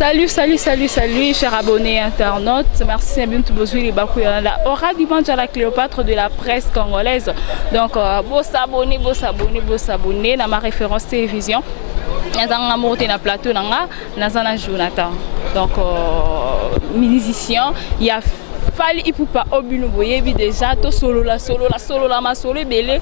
Salut, chers abonnés internautes. Merci bien de vous les la aura dimanche à la Cléopâtre de la presse congolaise. Donc, vous s'abonner dans ma référence télévision. Nous avons monté dans le plateau, nous avons Jonathan. Donc, musicien, il y a Fally Ipupa Obinuboye déjà to solo la belé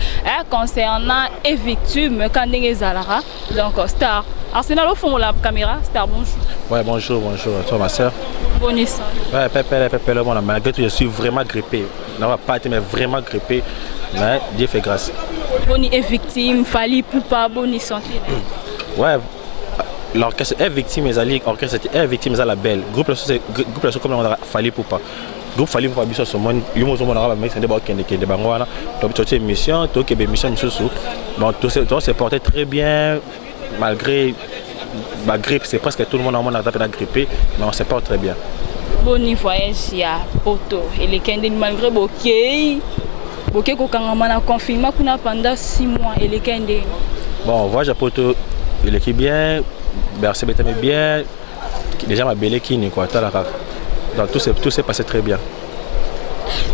concernant et victime quand Zalara. Donc, Star. Arsenal au fond la caméra, Star, bonjour. Ouais, bonjour, toi ma soeur. Bonne sang. Ouais, Pépé, malgré tout, je suis vraiment grippé. Non, pas été, mais vraiment grippé. Mais Dieu fait grâce. Bonne et victime, Fally Ipupa, bonne santé. Ouais, l'orchestre est victime, l'orchestre est victime, la belle. Groupe comme on a Fally Ipupa. Groupe Fally Ipupa, biso so mon yo mo na ba c'est d'abord kende bangwana. Donc toute émission, toute émission sous. Bon, tout s'est porté très bien malgré ma grippe, c'est presque tout le monde a tapé la grippe, mais on se porte très bien. Bon voyage ya poto et les kende malgré bokei ko kangama na confinement kuna pendant 6 mois et les kende. Bon, voyage à poto, il est bien, Bercé bien, déjà ma belle kini quoi, donc tout s'est passé très bien.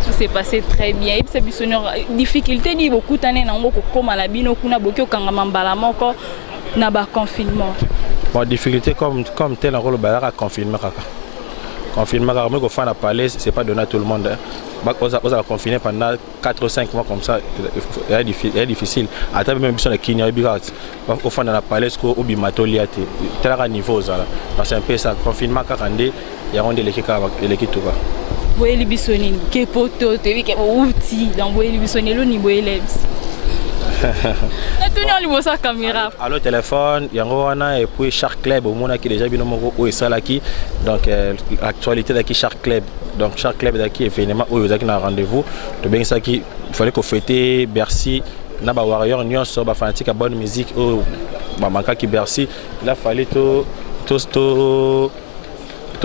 Tout s'est passé très bien. Et puis c'est une difficulté di beaucoup tane na ngoko koma la bino kuna bokyo kangama mbala moko na ba confinement. Bon, difficulté comme tel en rôle à confinement kaka. Confinement car moi qu'on a parlé, c'est pas donné à tout le monde. On a confiné pendant 4 ou 5 mois comme ça, c'est difficile. À table même si on a Kenya bigat, au fond on a parlé ce qu'au bimato liate, tel à niveau ça. C'est un peu ça confinement car il y a rendu l'équipe tout va. Boye libisoni ke poto te wi ke outi dans boye libisoni lo ni boye lebs. Tenir le bossa caméra. Alors téléphone, yango wana et puis Shark Club au monde qui déjà bino moko o esalaki donc actualité daki Shark Club. Donc Shark Club daki événement o yozaki na rendez-vous. To ben ça qui fallait qu'on fêter Bercy na ba warrior nyonso ba fanatique à bonne musique o ba manka ki Bercy. Là fallait to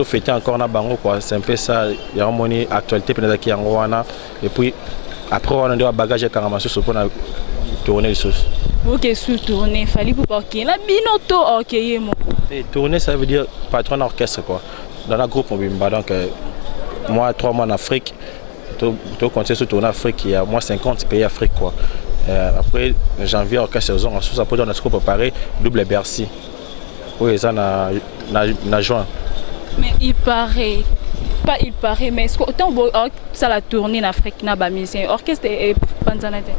fêter encore na bango quoi, c'est un peu ça, il y a une actualité pendant qui yango wana et puis après on a des bagages à Karamasu sur pour tourner les choses. OK, sous tourner, Fally Ipupa OK, la binoto OK yemo. Et tourner ça veut dire patron d'orchestre quoi. Dans la groupe Mobimba donc moi 3 mois en Afrique, to continuer sur tourner en Afrique, il y a moi 50 pays Afrique quoi. Après janvier orchestre saison en sous après on a ce qu'on préparé double Bercy. Oui, ça na juin. Mais il paraît, mais est-ce que autant ça la tournée en Afrique na ba musicien orchestre et panzana te.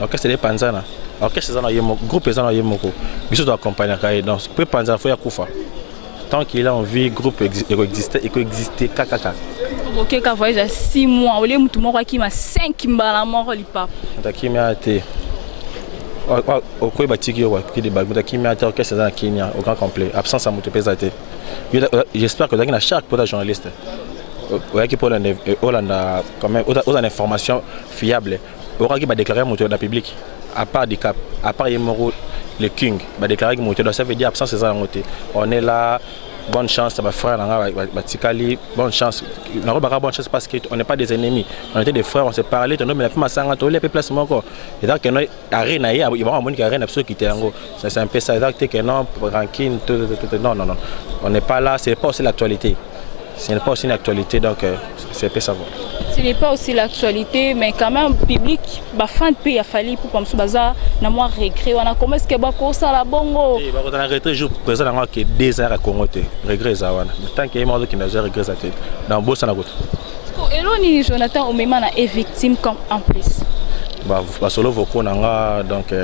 Orchestre de panzana. Orchestre ça na yemo, groupe ça na yemo ko. Biso doit accompagner kai donc pour panzana faut ya kufa. Tant qu'il a envie groupe exister kakaka. OK ka voyage à 6 mois, ole mutu moko ki ma 5 mbala moko lipapa. Ndakimi ate. Okoi batiki yo ki de bagunda kimi ate orchestre ça na Kenya au grand complet. Absence à mutu pesa te. J'espère que vous avez chaque journaliste. Vous avez quand même une information fiable. Vous avez déclaré mon dans le public. À part des cap, à part le King, déclaré que mon ça veut dire absence de ça. On est là. Bonne chance, ça va frère, bonne chance. Bonne chance parce qu'on n'est pas des ennemis. On était des frères, on s'est parlé. On a plus ma sang, on a plus place encore. Et donc il y a rien à dire. Il y a un rien absolu qui était en gros. C'est un peu ça. Donc que non, ranking, non. On n'est pas là. C'est pas aussi l'actualité. Ce n'est pas aussi l'actualité, donc c'est un peu ça. Ce n'est pas aussi l'actualité, mais quand même, le public, les fans de pays, Fally pour comme ça, na moi regret. On a comment est-ce que bako ça la bongo? On a regret jour présent dans que 2 heures à Congo te regret ça wana. Tant qu'il y a mort qui n'a regret ça te. Dans bossa na goto. Eloni Jonathan au même na est victime comme en plus. Bah solo voko nanga donc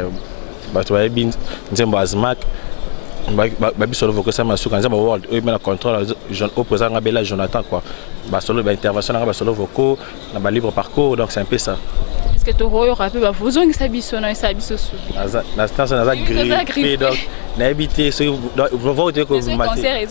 bah tu vois bien nzembo azmak. Babi solo voko ça masuka nzembo world eux na contrôle au présent ngabela Jonathan quoi. Bah solo ba intervention nga ba solo voko na ba libre parcours donc c'est un peu ça. Est-ce que tu auras pu vous ont sabiso na sabiso sou. Na station na grippe donc na habité ce vous dire que vous matez.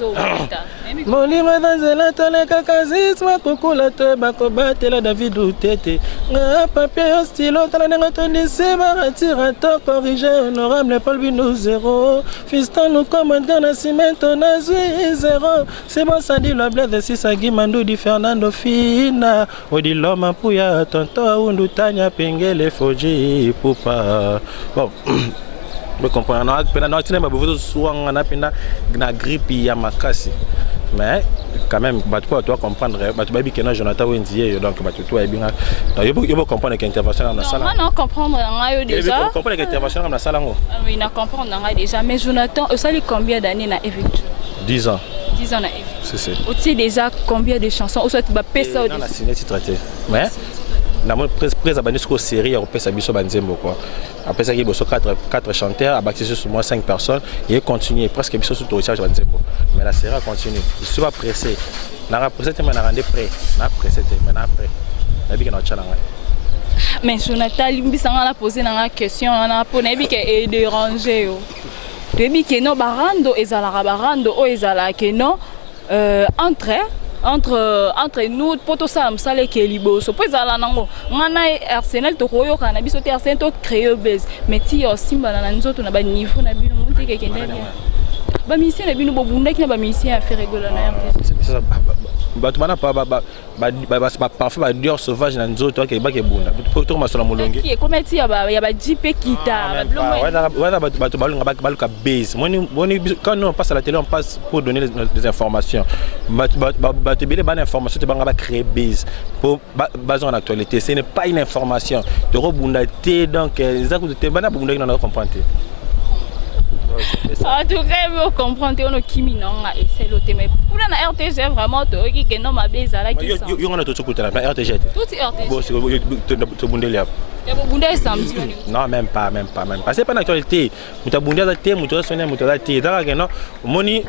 Mon lima danzela tole kakazisma kokula te bakobatela David Utete na papier stylo tala nengo tonisi baratira to corriger honorable Paul Bino 0 fiston nous commandant na cimento na 0 c'est bon ça dit le bled de Sisagi Mandu di Fernando Fina odi loma puya tonto undu tanya pengele foji pupa bon me comprendre na pena na tina ba bozo suanga na pena na grippe ya makasi mais quand même tu dois comprendre tu vas bien que Jonathan Wendy donc tu dois bien donc il faut comprendre que intervention dans la salle non comprendre déjà comprendre que intervention dans la salle oui na comprendre déjà mais Jonathan ça lui combien d'années na effectué 10 ans 10 ans na c'est tu déjà combien de chansons ou soit tu vas payer ça non la signé traité mais na mo presse abandé sur série européenne ça biso banzembo quoi après ça il y a 4 chanteurs à bâtir sur moi 5 personnes et continuer presque biso sur recharge banzembo mais la série continue je suis pas pressé na pressé mais na rendre prêt na pressé mais na après na bi que na chala mais Jonathan limbisanga la poser na question na po na bi que est dérangé yo debi que no barando ezala barando o ezala que non entre nous pour tout ça amsale ke liboso po ezala nango ngana Arsenal to koyo kana biso te Arsenal to créer base mais ti yo simba na nzoto na ba niveau na bino monte ke kendeli ba mission na bino bo bundaki na ba mission à faire rigoler na RDC tu mana pas parfois ba dior sauvage na nzoto ke ba ke bunda to ma sola molongi ki comme ti ya ba jipe kita ba to baluka base moni quand on passe à la télé on passe pour donner des informations ba te bele ba information te ba créer base pour basé en actualité ce n'est pas une information de rebunda te donc ça que te bana bunda na comprendre. En tout cas, vous comprenez, on a Kimi non et c'est le thème. Pour la RTG vraiment, tu as que non ma base là qui sont. Il y en a tout ce côté là, la RTG. Tout est RTG. Bon, c'est tu bundé là. Et vous bundé samedi. Non, même pas. C'est pas l'actualité. Tu as bundé là, tu as sonné, tu as été. D'accord que non, moni.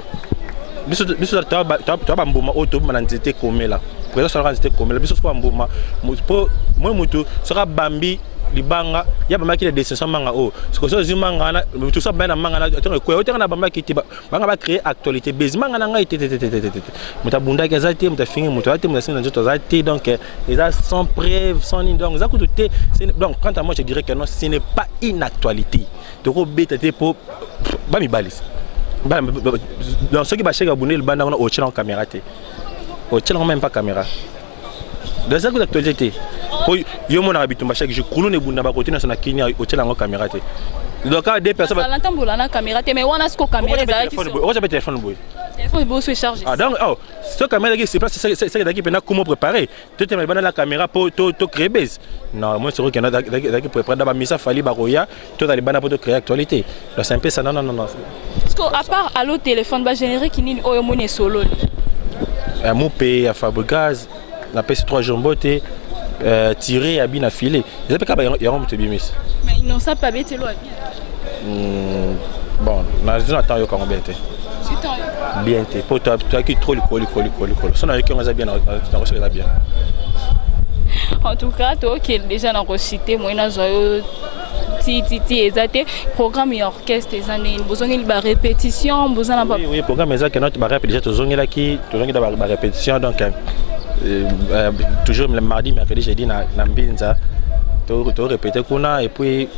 Biso tu as bambuma auto mananzité comme là. Pour ça sera nzité comme là. Biso soit bambuma. Pour moi mutu sera bambi. Libanga ya bamba ki décision manga o ce que ça zimanga na tout ça ben na manga na to ko o tanga bamba ki tiba banga ba créer actualité base manga na ngai muta bunda ke zati muta fingi muta ati muta sina nzoto zati donc ils sont preuves sont donc ça coûte donc quant à moi je dirais que non ce n'est pas une actualité to ko beta te pour ba mi balis donc ceux qui ba chega bunel banda on au chela en caméra te au chela même pas caméra dans ça coûte actualité yo mon habitumba chaque jour kuno ne bunda ba côté na sona Kenya hôtel en caméra té donc deux personnes ça l'entend bola na caméra té mais wana sko caméra za qui on va téléphone boy téléphone beau se charger ah donc ce caméra qui c'est place c'est d'équipe na comment préparer tu te mets dans la caméra pour to créer base non moi c'est vrai qu'il y en a qui préparer d'abord misa fali baroya tout dans les bana pour te créer actualité donc c'est un peu ça non parce que à part allo téléphone ba générer kinini oyo moni solo mon pays à Fabregas na PS3 jomboté tiré à bien affilé. Ils appellent qu'il y a un peu de bimis. Mais ils n'ont ça pas bêté là bien. Bon, na zone attend yo quand bien té. C'est temps. Bien té. Pour toi qui trop le coller. Ça n'a rien bien dans reçu bien. En tout cas, toi qui est déjà dans recité moi na zoyo ti ezate programme et orchestre les années besoin de la répétition besoin de oui programme ezake notre ba répétition tozongi la ki tozongi da ba répétition donc toujours le mardi mercredi jeudi na mbinza to répéter kuna et puis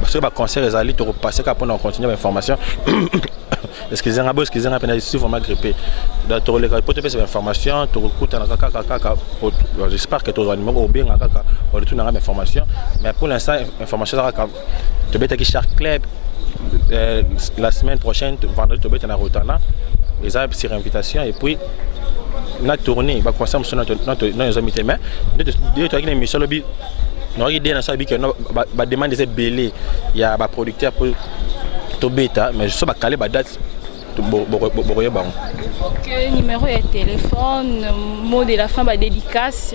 parce que ba concert ezali to repasser ka pour continuer l'information excusez-moi peine je suis vraiment grippé donc to le pour te passer information to recouter na kaka j'espère que to zo numéro bien kaka on retourne na information mais pour l'instant information ça to beta ki chaque club la semaine prochaine vendredi to beta na rotana ils ont sur invitation et puis na tournée ba concert sur notre amis mais de to une émission lobby non idée na ça bi que ba demande des belé il y a ba producteur pour to beta mais je sais pas caler ba date ok numéro de téléphone mot de la fin ba dédicace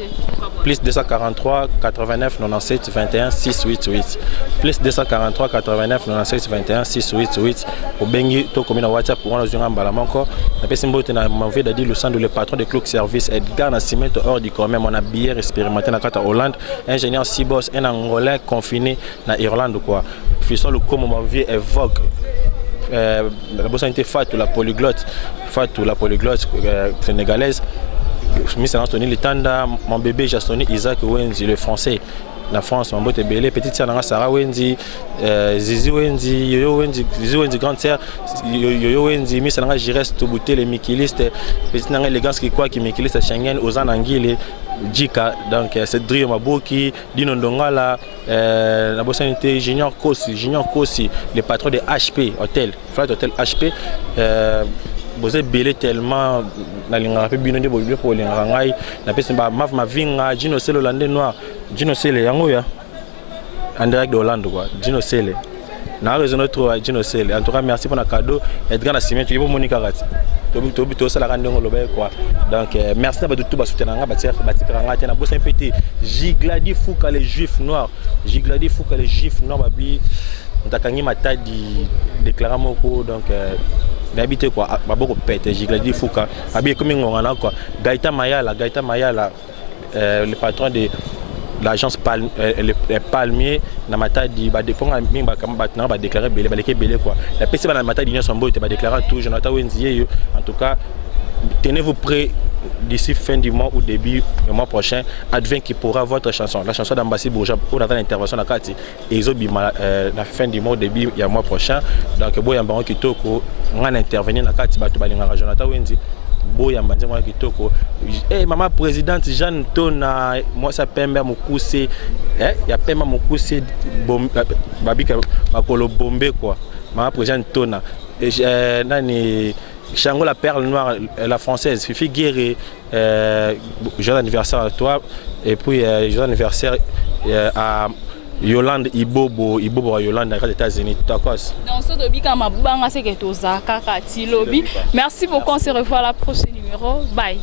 plus 243 89 97 21 688 plus 243 89 97 21 688 au bengi to comme na WhatsApp pour on a mbala moko na pesi mbote na mauvais dadi le centre le patron de Clock Service Edgar Nascimento hors du commun mon habilleur expérimenté na kata Hollande ingénieur Cibos un angolais confiné na Irlande quoi fisson le comme mon vieux évoque la bosse était Fatou la polyglotte sénégalaise Miss Anthony Litanda mon bébé Jastoni Isaac Wenzi le français la France mon bote belé petite sœur na Sarah Wenzi Zizi Wenzi Yoyo Wenzi grande sœur Yoyo Wenzi Miss Nanga Jires Tobuté les Mikiliste petite Nanga élégance qui quoi qui Mikiliste Schengen Ozan Angile Jika donc c'est Drio Maboki Dino Ndongala la bosse était Junior Kosi le patron de HP Hotel Flight Hotel HP vous êtes belé tellement na linga pe bino de bolio ko linga ngai na pesi ba ma vinga Gino Sele Hollandais noir Gino Sele yango ya en direct de Hollande quoi Gino Sele na raison notre Gino Sele en tout cas merci pour le cadeau Edgar na Simien tu Monica Rat to ça la randongo lobe quoi donc merci na ba tout ba soutenir nga ba tiranga te na bossa mpete Jigladi Fouka les juifs noirs Jigladi Fouka les juifs noirs babi ntakangi matadi déclarer moko donc d'habiter quoi beaucoup pète Jigladi Fouka abi comme ngona quoi Gaïta Mayala le patron de l'agence Palmier na matadi ba dépend minga ba ba déclarer belé quoi la PC na matadi nyonso mbote ba déclarer tout Jonathan Wenzié en tout cas tenez-vous prêts d'ici fin du mois ou début du mois prochain advient qui pourra votre chanson la chanson d'Ambassy Bourgeois pour avoir l'intervention na kati et zobi la fin du mois au début il y a mois prochain donc boya mbango kitoko ngana intervenir na kati ba to balinga Jonathan Wenzi boya mbanze mwa kitoko maman présidente Jeanne Tona moi ça Pemba Mukuse ya Pemba Mukuse babika bakolo bombe quoi maman présidente Tona nani Chango la perle noire la française Fifi Guéré joyeux anniversaire à toi et puis joyeux anniversaire à Yolande Ibobo à Yolande aux États-Unis. D'accord. Donc ce dobi kama banga c'est que toza kaka ti lobby. Merci beaucoup, on se revoit à la prochaine numéro. Bye.